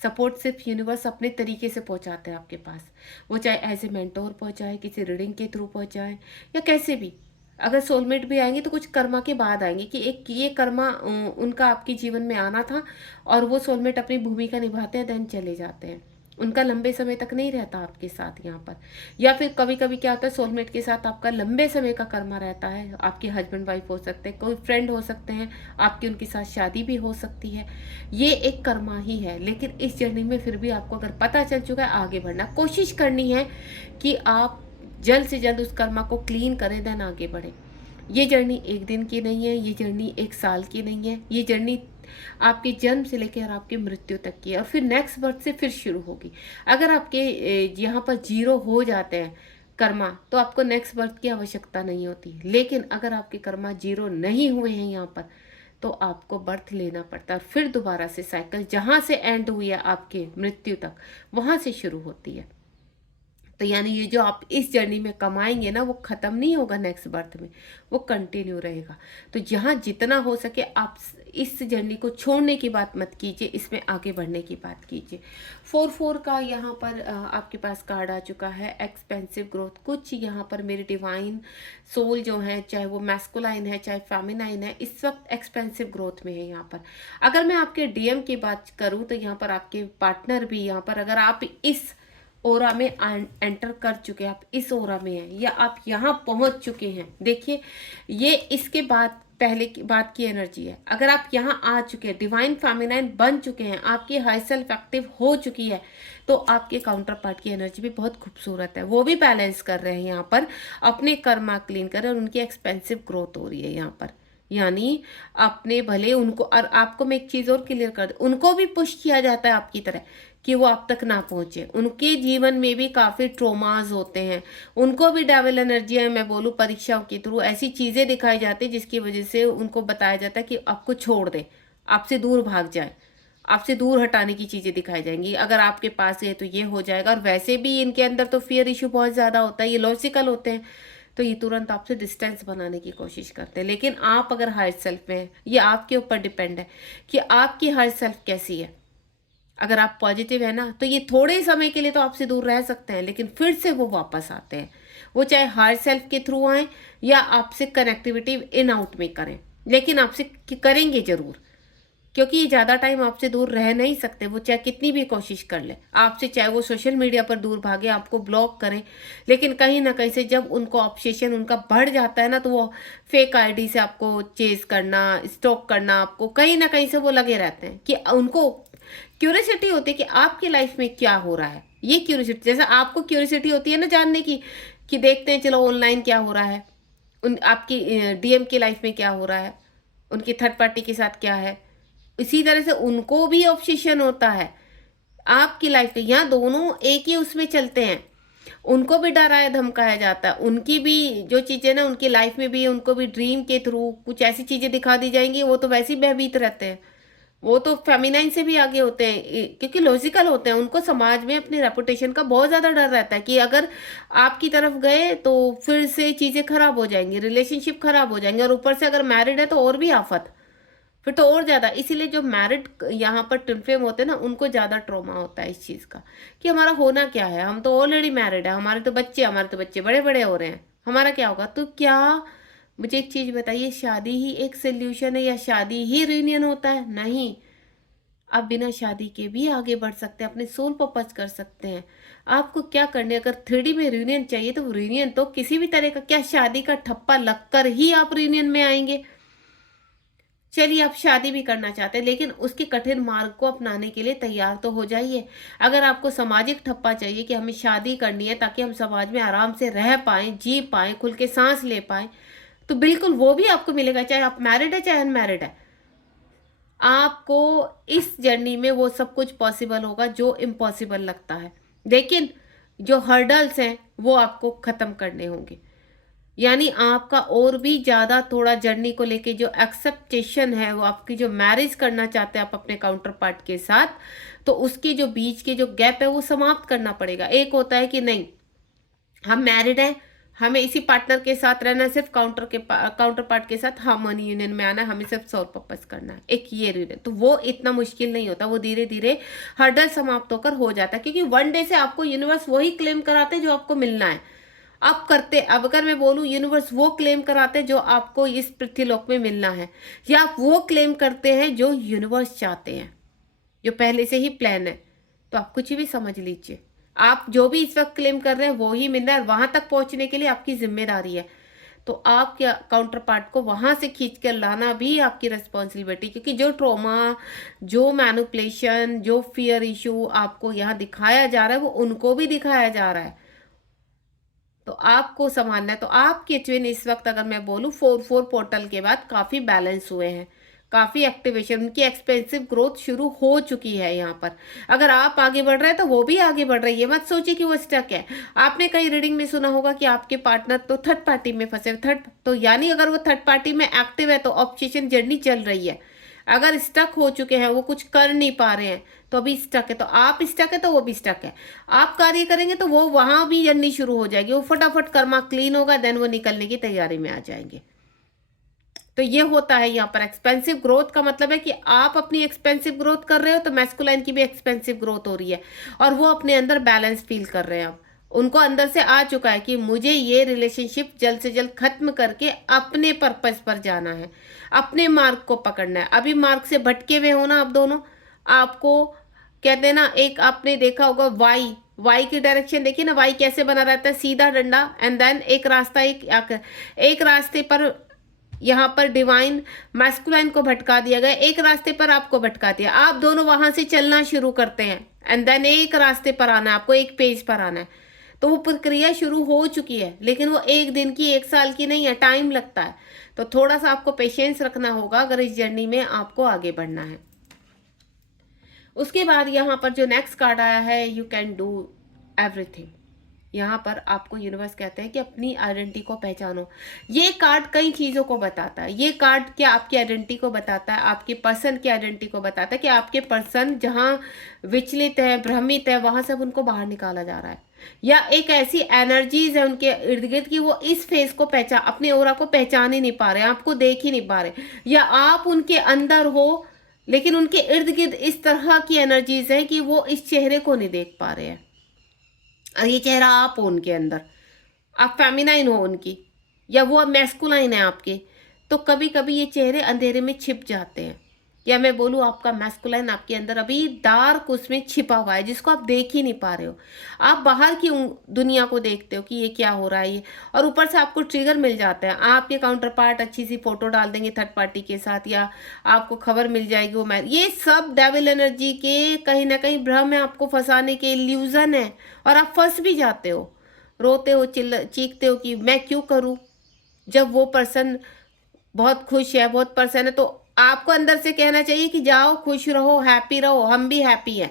सपोर्ट सिर्फ यूनिवर्स अपने तरीके से पहुंचाते हैं आपके पास, वो चाहे एज ए मेंटोर पहुंचाए, किसी रीडिंग के थ्रू पहुंचाए, या कैसे भी। अगर सोलमेट भी आएंगे तो कुछ कर्मा के बाद आएंगे, कि एक ये कर्मा उनका आपके जीवन में आना था, और वो सोलमेट अपनी भूमिका निभाते हैं, देन चले जाते हैं, उनका लंबे समय तक नहीं रहता आपके साथ यहाँ पर। या फिर कभी कभी क्या होता है, सोलमेट के साथ आपका लंबे समय का कर्मा रहता है, आपके हस्बैंड वाइफ हो सकते हैं, कोई फ्रेंड हो सकते हैं, आपकी उनके साथ शादी भी हो सकती है, ये एक कर्मा ही है। लेकिन इस जर्नी में फिर भी आपको अगर पता चल चुका है, आगे बढ़ना, कोशिश करनी है कि आप जल्द से जल्द उस कर्मा को क्लीन करें, देन आगे बढ़े। ये जर्नी एक दिन की नहीं है, ये जर्नी एक साल की नहीं है, ये जर्नी आपके जन्म से लेकर आपकी मृत्यु तक की है, और फिर नेक्स्ट बर्थ से फिर शुरू होगी। अगर आपके यहाँ पर जीरो हो जाते हैं, कर्मा, तो आपको नेक्स्ट बर्थ की आवश्यकता नहीं होती। लेकिन अगर आपके कर्मा जीरो नहीं हुए हैं यहाँ पर, तो आपको बर्थ लेना पड़ता है और फिर दोबारा से साइकिल जहाँ से एंड हुई है आपके मृत्यु तक, वहाँ से शुरू होती है। तो यानी ये जो आप इस जर्नी में कमाएंगे ना, वो खत्म नहीं होगा नेक्स्ट बर्थ में, वो कंटिन्यू रहेगा। तो जहाँ जितना हो सके आप इस जर्नी को छोड़ने की बात मत कीजिए, इसमें आगे बढ़ने की बात कीजिए। 4-4 का यहाँ पर आपके पास कार्ड आ चुका है, एक्सपेंसिव ग्रोथ। कुछ यहाँ पर मेरी डिवाइन सोल जो है, चाहे वो मैस्कुलाइन है चाहे फेमिनाइन है, इस वक्त एक्सपेंसिव ग्रोथ में है यहाँ पर। अगर मैं आपके डीएम की बात करूँ तो यहाँ पर आपके पार्टनर भी यहाँ पर, अगर आप इस ओरा में एंटर कर चुके हैं, आप इस ओरा में हैं या आप यहाँ पहुंच चुके हैं, देखिए ये इसके बाद पहले की बात की एनर्जी है। अगर आप यहाँ आ चुके हैं, डिवाइन फेमिनाइन बन चुके हैं, आपकी हाई सेल्फ एक्टिव हो चुकी है, तो आपके काउंटर पार्ट की एनर्जी भी बहुत खूबसूरत है। वो भी बैलेंस कर रहे हैं यहाँ पर, अपने कर्मा क्लीन कर रहे हैं और उनकी एक्सपेंसिव ग्रोथ हो रही है यहाँ पर। यानी अपने भले उनको, और आपको मैं एक चीज और क्लियर कर दूं, उनको भी पुश किया जाता है आपकी तरह कि वो आप तक ना पहुंचे। उनके जीवन में भी काफी ट्रोमाज होते हैं, उनको भी डेविल एनर्जी है, मैं बोलूं परीक्षाओं के थ्रू ऐसी चीजें दिखाई जाती है जिसकी वजह से उनको बताया जाता है कि आपको छोड़ दे, आपसे दूर भाग जाए, आपसे दूर हटाने की चीजें दिखाई जाएंगी। अगर आपके पास है तो ये हो जाएगा। और वैसे भी इनके अंदर तो फियर इशू बहुत ज्यादा होता है, ये लॉजिकल होते हैं, तो ये तुरंत आपसे डिस्टेंस बनाने की कोशिश करते हैं। लेकिन आप अगर हायर सेल्फ में हैं, ये आपके ऊपर डिपेंड है कि आपकी हायर सेल्फ कैसी है। अगर आप पॉजिटिव है ना, तो ये थोड़े समय के लिए तो आपसे दूर रह सकते हैं, लेकिन फिर से वो वापस आते हैं। वो चाहे हायर सेल्फ के थ्रू आए या आपसे कनेक्टिविटी इन आउट में करें, लेकिन आपसे करेंगे जरूर, क्योंकि ये ज्यादा टाइम आपसे दूर रह नहीं सकते। वो चाहे कितनी भी कोशिश कर ले आपसे, चाहे वो सोशल मीडिया पर दूर भागे, आपको ब्लॉक करें, लेकिन कहीं ना कहीं से जब उनको ऑब्सेशन उनका बढ़ जाता है ना, तो वो फेक आईडी से आपको चेज करना, स्टॉक करना, आपको कहीं ना कहीं से वो लगे रहते हैं कि उनको क्यूरियोसिटी होती है कि आपकी लाइफ में क्या हो रहा है। ये क्यूरियोसिटी, जैसा आपको क्यूरियोसिटी होती है ना जानने की, कि देखते हैं चलो ऑनलाइन क्या हो रहा है, उन आपकी डीएम की लाइफ में क्या हो रहा है, उनकी थर्ड पार्टी के साथ क्या है, इसी तरह से उनको भी ऑब्सेशन होता है आपकी लाइफ में। यहाँ दोनों एक ही उसमें चलते हैं, उनको भी डराया धमकाया जाता है, उनकी भी जो चीजें ना उनकी लाइफ में भी, उनको भी ड्रीम के थ्रू कुछ ऐसी चीजें दिखा दी जाएंगी। वो तो वैसे ही भयभीत रहते हैं, वो तो फेमिनाइन से भी आगे होते हैं, क्योंकि लॉजिकल होते हैं। उनको समाज में अपनी रेपुटेशन का बहुत ज्यादा डर रहता है कि अगर आपकी तरफ गए तो फिर से चीजें खराब हो जाएंगी, रिलेशनशिप खराब हो जाएंगे, और ऊपर से अगर मैरिड है तो और भी आफत, फिर तो और ज्यादा। इसीलिए जो मैरिड यहाँ पर ट्विन फ्लेम होते हैं ना, उनको ज्यादा ट्रॉमा होता है इस चीज का, कि हमारा होना क्या है, हम तो ऑलरेडी मैरिड है, हमारे तो बच्चे बड़े बड़े हो रहे हैं, हमारा क्या होगा। तो क्या, मुझे एक चीज बताइए, शादी ही एक सोल्यूशन है या शादी ही रियूनियन होता है? नहीं, आप बिना शादी के भी आगे बढ़ सकते हैं, अपने सोल पर्पस कर सकते हैं। आपको क्या करने, अगर 3D में रियूनियन चाहिए तो रियूनियन तो किसी भी तरह का, क्या शादी का ठप्पा लगकर ही आप रियूनियन में आएंगे? चलिए आप शादी भी करना चाहते हैं, लेकिन उसके कठिन मार्ग को अपनाने के लिए तैयार तो हो जाइए। अगर आपको सामाजिक ठप्पा चाहिए कि हमें शादी करनी है ताकि हम समाज में आराम से रह पाए, जी पाए, खुल के सांस ले पाए, तो बिल्कुल वो भी आपको मिलेगा, चाहे आप मैरिड है चाहे अनमैरिड है। आपको इस जर्नी में वो सब कुछ पॉसिबल होगा जो इम्पॉसिबल लगता है, लेकिन जो हर्डल्स हैं वो आपको खत्म करने होंगे। यानी आपका और भी ज्यादा थोड़ा जर्नी को लेके जो एक्सेप्टेशन है, वो आपकी जो मैरिज करना चाहते हैं आप अपने काउंटर पार्ट के साथ, तो उसकी जो बीच के जो गैप है वो समाप्त करना पड़ेगा। एक होता है कि नहीं, हम मैरिड हैं, हमें इसी पार्टनर के साथ रहना है, सिर्फ काउंटर पार्ट के साथ हार्मनी यूनियन में आना है, हमें सिर्फ सोल पर्पस करना है, एक ये रीजन। तो वो इतना मुश्किल नहीं होता, वो धीरे धीरे हर्डल समाप्त होकर हो जाता है, क्योंकि वन डे से आपको यूनिवर्स वही क्लेम कराते हैं जो आपको मिलना है। आप करते, अब अगर मैं बोलूं, यूनिवर्स वो क्लेम कराते हैं जो आपको इस पृथ्वीलोक में मिलना है, या आप वो क्लेम करते हैं जो यूनिवर्स चाहते हैं, जो पहले से ही प्लान है। तो आप कुछ भी समझ लीजिए, आप जो भी इस वक्त क्लेम कर रहे हैं वो ही मिल रहा है, वहां तक पहुंचने के लिए आपकी जिम्मेदारी है। तो आपके काउंटर पार्ट को वहां से खींच कर लाना भी आपकी रिस्पॉन्सिबिलिटी, क्योंकि जो ट्रॉमा, जो मैनिपुलेशन, जो फियर इशू आपको यहाँ दिखाया जा रहा है वो उनको भी दिखाया जा रहा है, तो आपको संभालना है। तो आपके ट्विन इस वक्त, अगर मैं बोलूं, 4-4 पोर्टल के बाद काफी बैलेंस हुए हैं, काफ़ी एक्टिवेशन, उनकी एक्सपेंसिव ग्रोथ शुरू हो चुकी है यहाँ पर। अगर आप आगे बढ़ रहे हैं तो वो भी आगे बढ़ रही है, मत सोचिए कि वो स्टक है। आपने कई रीडिंग में सुना होगा कि आपके पार्टनर तो थर्ड पार्टी में फंसे, थर्ड तो यानी अगर वो थर्ड पार्टी में एक्टिव है तो ऑब्सेशन जर्नी चल रही है। अगर स्टक हो चुके हैं, वो कुछ कर नहीं पा रहे हैं, तो अभी स्टक है, तो आप स्टक है तो वो भी स्टक है। आप कार्य करेंगे तो वो वहां भी जर्नी शुरू हो जाएगी, वो फटाफट कर्मा क्लीन होगा, देन वो निकलने की तैयारी में आ जाएंगे। तो ये होता है यहाँ पर एक्सपेंसिव ग्रोथ का मतलब है कि आप अपनी एक्सपेंसिव ग्रोथ कर रहे हो तो मैस्कुलाइन की भी एक्सपेंसिव ग्रोथ हो रही है, और वो अपने अंदर बैलेंस फील कर रहे हैं। अब उनको अंदर से आ चुका है कि मुझे ये रिलेशनशिप जल्द से जल्द खत्म करके अपने पर्पस पर जाना है, अपने मार्ग को पकड़ना है। अभी मार्ग से भटके हुए हो ना आप दोनों। आपको कहते हैं ना, एक आपने देखा होगा वाई, वाई की डायरेक्शन देखिए ना, वाई कैसे बना रहता है, सीधा डंडा, एंड देन एक रास्ता, एक रास्ते पर यहाँ पर डिवाइन मैस्कुलाइन को भटका दिया गया, एक रास्ते पर आपको भटका दिया, आप दोनों वहां से चलना शुरू करते हैं, एंड देन एक रास्ते पर आना है, आपको एक पेज पर आना है। तो वो प्रक्रिया शुरू हो चुकी है, लेकिन वो एक दिन की, एक साल की नहीं है, टाइम लगता है। तो थोड़ा सा आपको पेशेंस रखना होगा अगर इस जर्नी में आपको आगे बढ़ना है। उसके बाद यहाँ पर जो नेक्स्ट कार्ड आया है, यू कैन डू एवरीथिंग। यहाँ पर आपको यूनिवर्स कहते हैं कि अपनी आइडेंटिटी को पहचानो। ये कार्ड कई चीज़ों को बताता है। ये कार्ड क्या आपकी आइडेंटिटी को बताता है, आपके पर्सन की आइडेंटिटी को बताता है कि आपके पर्सन जहाँ विचलित है, भ्रमित है, वहां से उनको बाहर निकाला जा रहा है, या एक ऐसी एनर्जीज है उनके इर्द गिर्द कि वो इस फेस को पहचान, अपने ओरा को पहचान ही नहीं पा रहे, आपको देख ही नहीं पा रहे, या आप उनके अंदर हो लेकिन उनके इर्द गिर्द इस तरह की एनर्जीज है कि वो इस चेहरे को नहीं देख पा रहे हैं। और ये चेहरा आप हो उनके अंदर, आप फेमिनाइन हो उनकी, या वो मैस्कुलाइन है आपके। तो कभी कभी ये चेहरे अंधेरे में छिप जाते हैं, या मैं बोलूँ आपका मैस्कुलाइन आपके अंदर अभी डार्क उसमें छिपा हुआ है, जिसको आप देख ही नहीं पा रहे हो। आप बाहर की दुनिया को देखते हो कि ये क्या हो रहा है ये, और ऊपर से आपको ट्रिगर मिल जाता है, आपके काउंटर पार्ट अच्छी सी फोटो डाल देंगे थर्ड पार्टी के साथ, या आपको खबर मिल जाएगी वो ये सब डेविल एनर्जी के कहीं ना कहीं भ्रम है, आपको फंसाने के इल्यूजन है, और आप फंस भी जाते हो, रोते हो, चीखते हो कि मैं क्यों करूं, जब वो पर्सन बहुत खुश है, बहुत पर्सन है। तो आपको अंदर से कहना चाहिए कि जाओ, खुश रहो, हैप्पी रहो, हम भी हैप्पी हैं।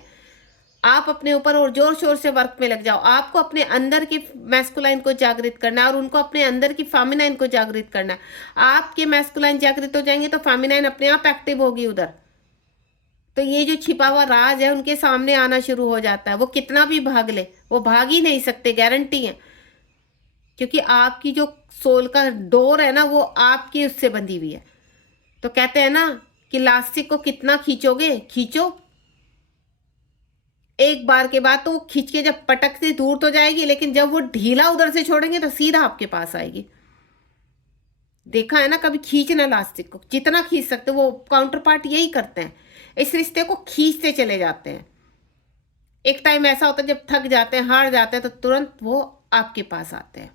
आप अपने ऊपर और जोर शोर से वर्क में लग जाओ। आपको अपने अंदर की मैस्कुलाइन को जागृत करना है, और उनको अपने अंदर की फेमिनाइन को जागृत करना है। आपके मैस्कुलाइन जागृत हो जाएंगे तो फेमिनाइन अपने आप एक्टिव होगी उधर। तो ये जो छिपा हुआ राज है उनके सामने आना शुरू हो जाता है। वो कितना भी भाग ले, वो भाग ही नहीं सकते, गारंटी है, क्योंकि आपकी जो सोल का डोर है ना, वो आपकी उससे बंधी हुई है। तो कहते हैं ना कि लास्टिक को कितना खींचोगे, खींचो, एक बार के बाद तो वो खींच के जब पटक से दूर तो जाएगी, लेकिन जब वो ढीला उधर से छोड़ेंगे तो सीधा आपके पास आएगी। देखा है ना कभी, खींचना लास्टिक को जितना खींच सकते, वो काउंटर पार्ट यही करते हैं, इस रिश्ते को खींचते चले जाते हैं। एक टाइम ऐसा होता है जब थक जाते हैं, हार जाते हैं, तो तुरंत वो आपके पास आते हैं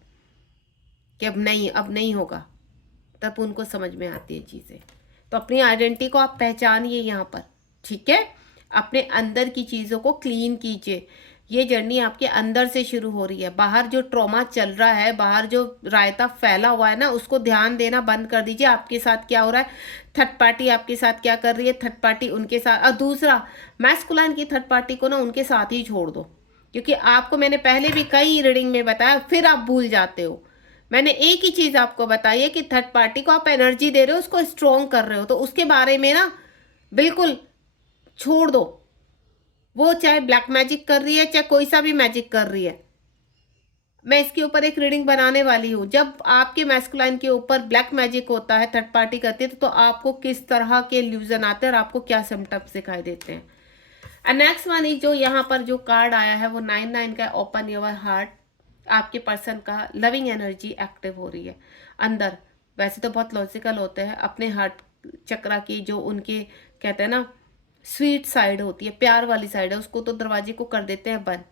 कि अब नहीं, अब नहीं होगा। तब उनको समझ में आती है चीज़ें। तो अपनी आइडेंटिटी को आप पहचानिए यहाँ पर, ठीक है। अपने अंदर की चीज़ों को क्लीन कीजिए। ये जर्नी आपके अंदर से शुरू हो रही है। बाहर जो ट्रॉमा चल रहा है, बाहर जो रायता फैला हुआ है ना, उसको ध्यान देना बंद कर दीजिए। आपके साथ क्या हो रहा है, थर्ड पार्टी आपके साथ क्या कर रही है, थर्ड पार्टी उनके साथ, और दूसरा मैस्कुलाइन की थर्ड पार्टी को ना उनके साथ ही छोड़ दो, क्योंकि आपको मैंने पहले भी कई रीडिंग में बताया, फिर आप भूल जाते हो। मैंने एक ही चीज़ आपको बताई है कि थर्ड पार्टी को आप एनर्जी दे रहे हो, उसको स्ट्रॉन्ग कर रहे हो, तो उसके बारे में ना बिल्कुल छोड़ दो। वो चाहे ब्लैक मैजिक कर रही है, चाहे कोई सा भी मैजिक कर रही है। मैं इसके ऊपर एक रीडिंग बनाने वाली हूँ। जब आपके मैस्कुलाइन के ऊपर ब्लैक मैजिक होता है, थर्ड पार्टी करती है, तो आपको किस तरह के इल्यूजन आते हैं और आपको क्या सिम्टम्स दिखाई देते हैं। एंड नेक्स्ट वन जो यहाँ पर जो कार्ड आया है वो 9 का, ओपन योर हार्ट। आपके पर्सन का लविंग एनर्जी एक्टिव हो रही है अंदर। वैसे तो बहुत लॉजिकल होते हैं, अपने हार्ट चक्रा की जो उनके कहते हैं ना स्वीट साइड होती है, प्यार वाली साइड है, उसको तो दरवाजे को कर देते हैं बंद,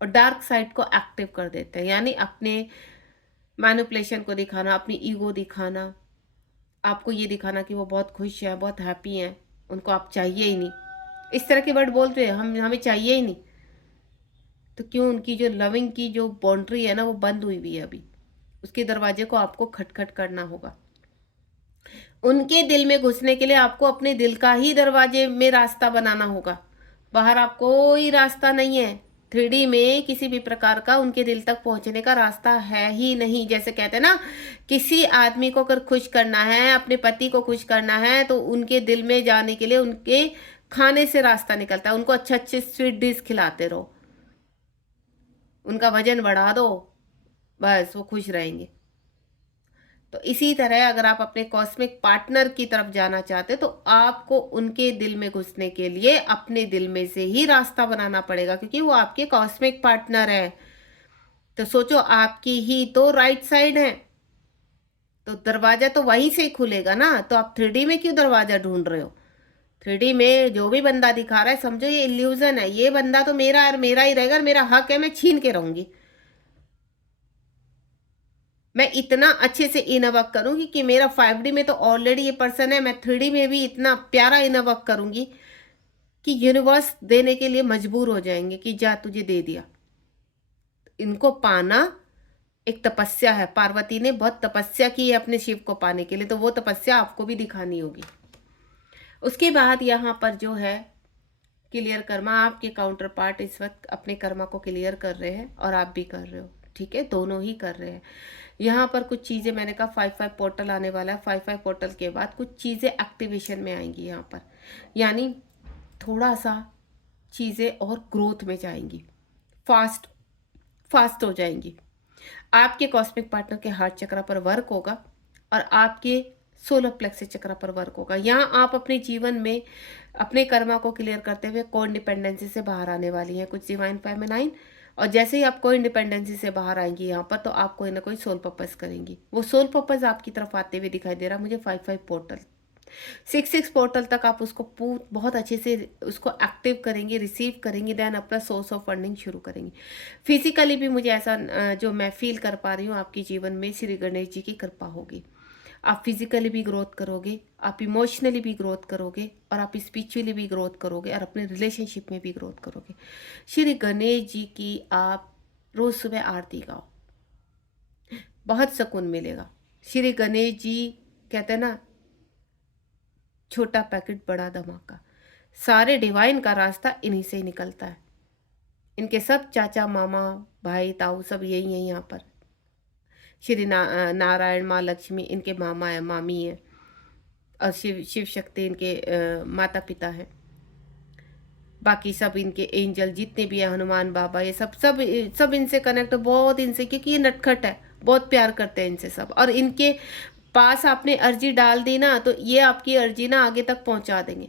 और डार्क साइड को एक्टिव कर देते हैं, यानी अपने मैनिपुलेशन को दिखाना, अपनी ईगो दिखाना, आपको ये दिखाना कि वो बहुत खुश है, बहुत हैप्पी हैं, उनको आप चाहिए ही नहीं। इस तरह के वर्ड बोलते हैं, हमें चाहिए ही नहीं। तो क्यों, उनकी जो लविंग की जो बाउंड्री है ना वो बंद हुई हुई है अभी, उसके दरवाजे को आपको खटखट करना होगा। उनके दिल में घुसने के लिए आपको अपने दिल का ही दरवाजे में रास्ता बनाना होगा। बाहर आप कोई रास्ता नहीं है। 3D में किसी भी प्रकार का उनके दिल तक पहुंचने का रास्ता है ही नहीं। जैसे कहते हैं ना, किसी आदमी को अगर खुश करना है, अपने पति को खुश करना है, तो उनके दिल में जाने के लिए उनके खाने से रास्ता निकलता है। उनको अच्छे अच्छे स्वीट डिश खिलाते रहो, उनका वजन बढ़ा दो, बस वो खुश रहेंगे। तो इसी तरह अगर आप अपने कॉस्मिक पार्टनर की तरफ जाना चाहते तो आपको उनके दिल में घुसने के लिए अपने दिल में से ही रास्ता बनाना पड़ेगा, क्योंकि वो आपके कॉस्मिक पार्टनर है। तो सोचो, आपकी ही तो राइट साइड है, तो दरवाजा तो वहीं से ही खुलेगा ना। तो आप 3D में क्यों दरवाजा ढूंढ रहे हो? 3D में जो भी बंदा दिखा रहा है, समझो ये इल्यूजन है। ये बंदा तो मेरा और मेरा ही रहेगा, और मेरा हक है, मैं छीन के रहूंगी। मैं इतना अच्छे से इनवर्क करूंगी कि मेरा 5D में तो ऑलरेडी ये पर्सन है, मैं 3D में भी इतना प्यारा इनवर्क करूंगी कि यूनिवर्स देने के लिए मजबूर हो जाएंगे कि जा तुझे दे दिया। इनको पाना एक तपस्या है। पार्वती ने बहुत तपस्या की है अपने शिव को पाने के लिए, तो वो तपस्या आपको भी दिखानी होगी। उसके बाद यहाँ पर जो है क्लियर कर्मा, आपके काउंटर पार्ट इस वक्त अपने कर्मा को क्लियर कर रहे हैं और आप भी कर रहे हो। ठीक है, दोनों ही कर रहे हैं। यहाँ पर कुछ चीज़ें मैंने कहा 5-5 पोर्टल आने वाला है। 5-5 पोर्टल के बाद कुछ चीज़ें एक्टिवेशन में आएंगी यहाँ पर, यानी थोड़ा सा चीज़ें और ग्रोथ में जाएंगी, फास्ट फास्ट हो जाएंगी। आपके कॉस्मिक पार्टनर के हार्ट चक्र पर वर्क होगा और आपके सोलर प्लेक्सस चक्र पर वर्क होगा। यहाँ आप अपने जीवन में अपने कर्मा को क्लियर करते हुए को इंडिपेंडेंसी से बाहर आने वाली हैं, कुछ डिवाइन फेमिनाइन। और जैसे ही आप कोई इंडिपेंडेंसी से बाहर आएंगी यहाँ पर, तो आप कोई ना कोई सोल पर्पस करेंगी। वो सोल पर्पस आपकी तरफ आते हुए दिखाई दे रहा मुझे। 5-5 पोर्टल, 6-6 पोर्टल तक आप उसको बहुत अच्छे से उसको एक्टिव करेंगे, रिसीव करेंगे, देन अपना सोर्स ऑफ फंडिंग शुरू करेंगे। फिजिकली भी मुझे ऐसा जो मैं फील कर पा रही हूँ, आपके जीवन में श्री गणेश जी की कृपा होगी। आप फिजिकली भी ग्रोथ करोगे, आप इमोशनली भी ग्रोथ करोगे, और आप स्पिरिचुअली भी ग्रोथ करोगे, और अपने रिलेशनशिप में भी ग्रोथ करोगे। श्री गणेश जी की आप रोज सुबह आरती गाओ, बहुत सुकून मिलेगा। श्री गणेश जी कहते हैं ना, छोटा पैकेट बड़ा धमाका। सारे डिवाइन का रास्ता इन्हीं से ही निकलता है। इनके सब चाचा मामा भाई ताऊ सब यही हैं यहाँ पर। श्री नारायण, माँ लक्ष्मी इनके मामा है, मामी है, और शिव शक्ति इनके माता पिता हैं। बाकी सब इनके एंजल जितने भी है, हनुमान बाबा, ये सब सब सब इनसे कनेक्ट बहुत इनसे, क्योंकि ये नटखट है, बहुत प्यार करते हैं इनसे सब। और इनके पास आपने अर्जी डाल दी ना, तो ये आपकी अर्जी ना आगे तक पहुंचा देंगे।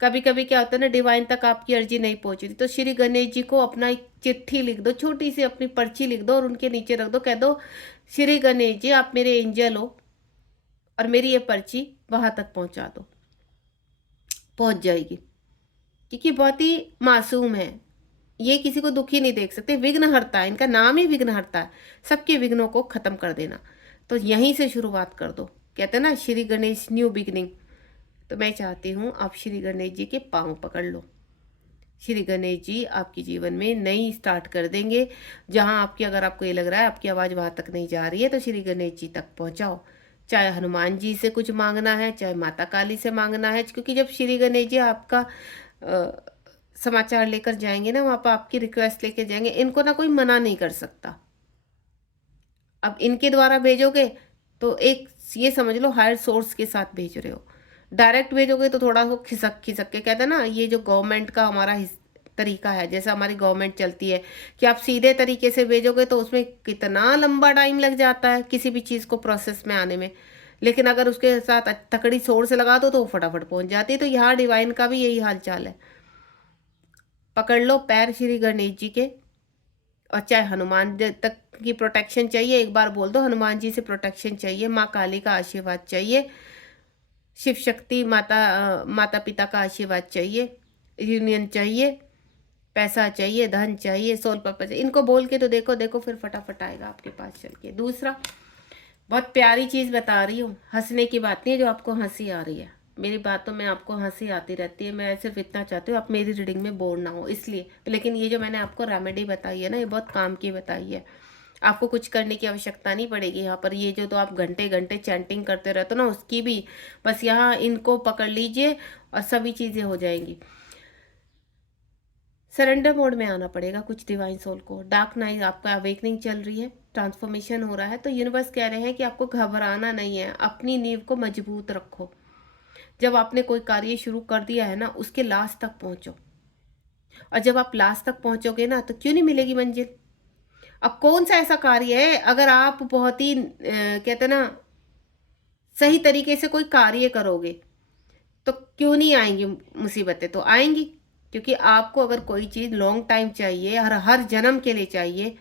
कभी कभी क्या होता है ना, डिवाइन तक आपकी अर्जी नहीं पहुंची थी, तो श्री गणेश जी को अपना एक चिट्ठी लिख दो, छोटी सी अपनी पर्ची लिख दो, और उनके नीचे रख दो, कह दो श्री गणेश जी आप मेरे एंजल हो, और मेरी ये पर्ची वहां तक पहुंचा दो। पहुंच जाएगी, क्योंकि बहुत ही मासूम है ये, किसी को दुखी नहीं देख सकते। विघ्नहर्ता है, इनका नाम ही विघ्नहर्ता है, सबके विघ्नों को खत्म कर देना। तो यहीं से शुरुआत कर दो। कहते हैं ना श्री गणेश न्यू बिगनिंग। तो मैं चाहती हूँ आप श्री गणेश जी के पांव पकड़ लो। श्री गणेश जी आपके जीवन में नई स्टार्ट कर देंगे। जहां आपकी, अगर आपको ये लग रहा है आपकी आवाज़ वहां तक नहीं जा रही है, तो श्री गणेश जी तक पहुंचाओ। चाहे हनुमान जी से कुछ मांगना है, चाहे माता काली से मांगना है, क्योंकि जब श्री गणेश जी आपका समाचार लेकर जाएंगे ना, वहां पर आपकी रिक्वेस्ट लेके जाएंगे, इनको ना कोई मना नहीं कर सकता। अब इनके द्वारा भेजोगे तो एक ये समझ लो हायर सोर्स के साथ भेज रहे हो। डायरेक्ट भेजोगे तो थोड़ा वो खिसक खिसक के, कहते हैं ना, ये जो गवर्नमेंट का हमारा तरीका है, जैसा हमारी गवर्नमेंट चलती है कि आप सीधे तरीके से भेजोगे तो उसमें कितना लंबा टाइम लग जाता है किसी भी चीज़ को प्रोसेस में आने में। लेकिन अगर उसके साथ तकड़ी सोर से लगा दो तो वो फटाफट पहुंच जाती है। तो यहाँ डिवाइन का भी यही हाल चाल है। पकड़ लो पैर श्री गणेश जी के, और चाहे हनुमान जी तक की प्रोटेक्शन चाहिए, एक बार बोल दो हनुमान जी से प्रोटेक्शन चाहिए, माँ काली का आशीर्वाद चाहिए, शिव शक्ति माता पिता का आशीर्वाद चाहिए, यूनियन चाहिए, पैसा चाहिए, धन चाहिए, सोल पर्पस चाहिए। इनको बोल के तो देखो देखो, फिर फटाफट आएगा आपके पास चल के। दूसरा, बहुत प्यारी चीज़ बता रही हूँ, हंसने की बात नहीं है जो आपको हंसी आ रही है। मेरी बातों में आपको हंसी आती रहती है, मैं सिर्फ इतना चाहती हूँ आप मेरी रीडिंग में बोर ना हो, इसलिए। लेकिन ये जो मैंने आपको रेमेडी बताई है ना, ये बहुत काम की बताई है। आपको कुछ करने की आवश्यकता नहीं पड़ेगी यहाँ पर। ये जो तो आप घंटे घंटे चैंटिंग करते रहते हो ना, उसकी भी बस यहाँ इनको पकड़ लीजिए और सभी चीज़ें हो जाएंगी। सरेंडर मोड में आना पड़ेगा कुछ डिवाइन सोल को। डार्क नाइट आपका अवेकनिंग चल रही है, ट्रांसफॉर्मेशन हो रहा है, तो यूनिवर्स कह रहे हैं कि आपको घबराना नहीं है, अपनी नींव को मजबूत रखो। जब आपने कोई कार्य शुरू कर दिया है ना, उसके लास्ट तक पहुंचो। और जब आप लास्ट तक पहुंचोगे ना, तो क्यों नहीं मिलेगी मंजिल। अब कौन सा ऐसा कार्य है, अगर आप बहुत ही कहते ना सही तरीके से कोई कार्य करोगे तो क्यों नहीं आएंगी मुसीबतें, तो आएंगी। क्योंकि आपको अगर कोई चीज़ लॉन्ग टाइम चाहिए, हर हर जन्म के लिए चाहिए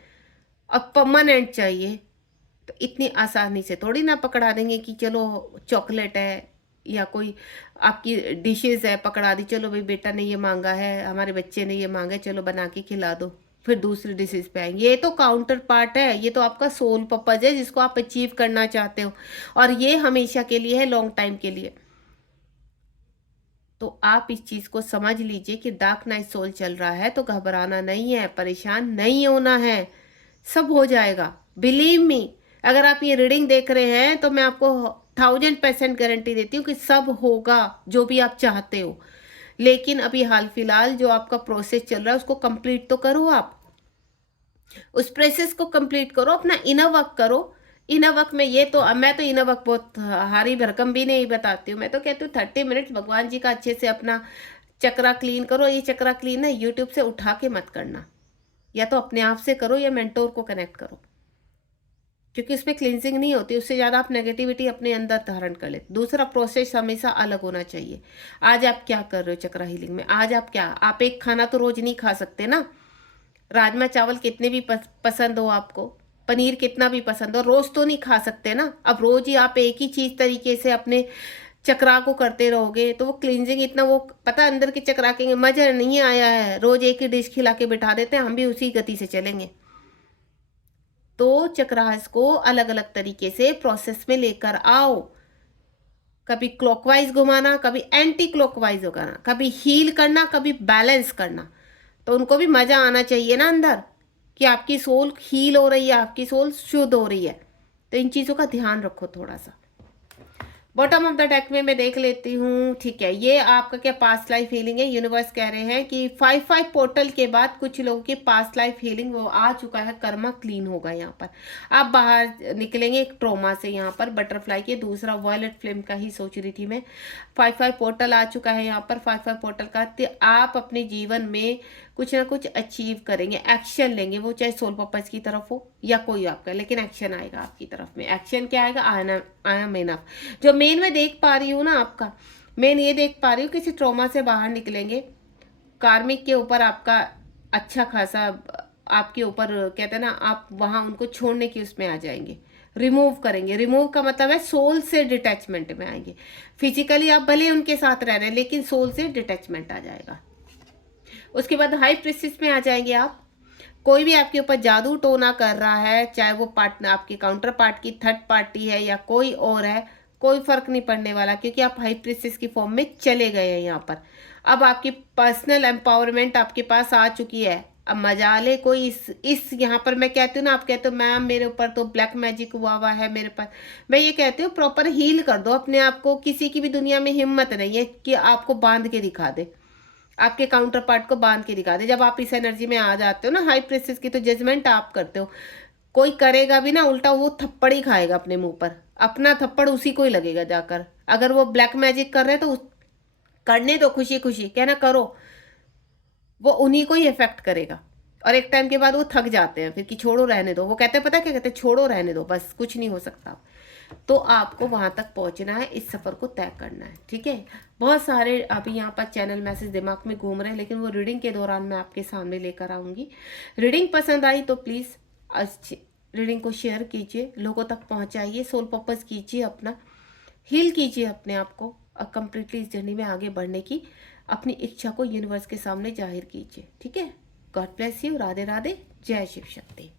और परमानेंट चाहिए, तो इतनी आसानी से थोड़ी ना पकड़ा देंगे कि चलो चॉकलेट है या कोई आपकी डिशेस है, पकड़ा दी, चलो भाई बेटा ने ये मांगा है, हमारे बच्चे ने ये मांगा है, चलो बना के खिला दो, फिर दूसरी डिशेज पे आएंगे। ये तो काउंटर पार्ट है, ये तो आपका सोल पर्पज है जिसको आप अचीव करना चाहते हो, और ये हमेशा के लिए है, लॉन्ग टाइम के लिए। तो आप इस चीज को समझ लीजिए कि डार्क नाइट सोल चल रहा है, तो घबराना नहीं है, परेशान नहीं होना है, सब हो जाएगा। बिलीव मी, अगर आप ये रीडिंग देख रहे हैं तो मैं आपको 1000% गारंटी देती हूँ कि सब होगा जो भी आप चाहते हो। लेकिन अभी हाल फिलहाल जो आपका प्रोसेस चल रहा है उसको कंप्लीट तो करो। आप उस प्रोसेस को कंप्लीट करो, अपना इनर वर्क करो। इनर वर्क में ये तो मैं तो इनर वर्क बहुत हारी भरकम भी नहीं बताती हूँ। मैं तो कहती हूँ 30 मिनट्स भगवान जी का अच्छे से अपना चक्रा क्लीन करो। ये चक्रा क्लीन है यूट्यूब से उठा के मत करना, या तो अपने आप से करो या मेंटोर को कनेक्ट करो, क्योंकि उसमें क्लिनजिंग नहीं होती, उससे ज़्यादा आप नेगेटिविटी अपने अंदर धारण कर लेते। दूसरा प्रोसेस हमेशा अलग होना चाहिए। आज आप क्या कर रहे हो चक्रा हीलिंग में, आज आप क्या, आप एक खाना तो रोज नहीं खा सकते ना। राजमा चावल कितने भी पसंद हो आपको, पनीर कितना भी पसंद हो, रोज तो नहीं खा सकते ना। अब रोज ही आप एक ही चीज तरीके से अपने चक्रा को करते रहोगे तो वो क्लींजिंग इतना, वो पता अंदर के चक्रा के मजा नहीं आया है। रोज एक ही डिश खिला के बिठा देते हैं, हम भी उसी गति से चलेंगे। तो चक्रास को अलग अलग तरीके से प्रोसेस में लेकर आओ। कभी क्लॉकवाइज घुमाना, कभी एंटी क्लॉकवाइज घुमाना, कभी हील करना, कभी बैलेंस करना। तो उनको भी मजा आना चाहिए ना अंदर, कि आपकी सोल हील हो रही है, आपकी सोल शुद्ध हो रही है। तो इन चीजों का ध्यान रखो थोड़ा सा। बॉटम ऑफ द डेक में मैं देख लेती हूँ। ठीक है, ये आपका क्या पास्ट लाइफ हीलिंग है। यूनिवर्स कह रहे हैं कि 5-5 पोर्टल के बाद कुछ लोगों की पास्ट लाइफ हीलिंग वो आ चुका है, कर्मा क्लीन होगा। यहाँ पर आप बाहर निकलेंगे एक ट्रोमा से। यहाँ पर बटरफ्लाई के दूसरा वॉयलेट फ्लेम का ही सोच रही थी मैं। 5-5 पोर्टल आ चुका है यहाँ पर। 5-5 पोर्टल का आप अपने जीवन में कुछ ना कुछ अचीव करेंगे, एक्शन लेंगे, वो चाहे सोल पर्पस की तरफ हो या कोई आपका, लेकिन एक्शन आएगा आपकी तरफ में। एक्शन क्या आएगा, आई एम इनफ। जो मेन मैं देख पा रही हूँ ना, आपका मेन ये देख पा रही हूँ, किसी ट्रॉमा से बाहर निकलेंगे। कार्मिक के ऊपर आपका अच्छा खासा आपके ऊपर कहते हैं ना, आप वहां उनको छोड़ने की उसमें आ जाएंगे, रिमूव करेंगे। रिमूव का मतलब है सोल से डिटैचमेंट में आएंगे। फिजिकली आप भले उनके साथ रह रहे हैं, लेकिन सोल से डिटैचमेंट आ जाएगा। उसके बाद हाई प्रेस्टिज में आ जाएंगे आप। कोई भी आपके ऊपर जादू टोना कर रहा है, चाहे वो पार्टनर आपके काउंटर पार्ट की थर्ड पार्टी है या कोई और है, कोई फर्क नहीं पड़ने वाला, क्योंकि आप हाई प्रेस्टिज की फॉर्म में चले गए हैं यहाँ पर। अब आपकी पर्सनल एम्पावरमेंट आपके पास आ चुकी है। अब मजाले कोई इस यहाँ पर मैं कहती हूँ ना, आप कहते हो मैम मेरे ऊपर तो ब्लैक मैजिक हुआ है मेरे पास, मैं ये कहती हूँ प्रॉपर हील कर दो अपने आप को। किसी की भी दुनिया में हिम्मत नहीं है कि आपको बांध के दिखा दे, आपके काउंटर पार्ट को बांध के दिखा दे। जब आप इस एनर्जी में आ जाते हो ना हाई प्रेस्टिज की, तो जजमेंट आप करते हो। कोई करेगा भी ना उल्टा, वो थप्पड़ ही खाएगा अपने मुंह पर, अपना थप्पड़ उसी को ही लगेगा जाकर। अगर वो ब्लैक मैजिक कर रहे हैं तो करने दो, खुशी खुशी कहना करो, वो उन्हीं को ही इफेक्ट करेगा। और एक टाइम के बाद वो थक जाते हैं फिर कि छोड़ो रहने दो। वो कहते हैं, पता क्या कहते हैं, छोड़ो रहने दो, बस कुछ नहीं हो सकता। तो आपको वहां तक पहुंचना है, इस सफर को तय करना है। ठीक है, बहुत सारे अभी यहाँ पर चैनल मैसेज दिमाग में घूम रहे हैं, लेकिन वो रीडिंग के दौरान मैं आपके सामने लेकर आऊंगी। रीडिंग पसंद आई तो प्लीज रीडिंग को शेयर कीजिए, लोगों तक पहुंचाइए, सोल पर्पस कीजिए, अपना हील कीजिए अपने आप को, और कंप्लीटली इस जर्नी में आगे बढ़ने की अपनी इच्छा को यूनिवर्स के सामने जाहिर कीजिए। ठीक है, God bless you. Radhe Radhe, जय शिव शक्ति।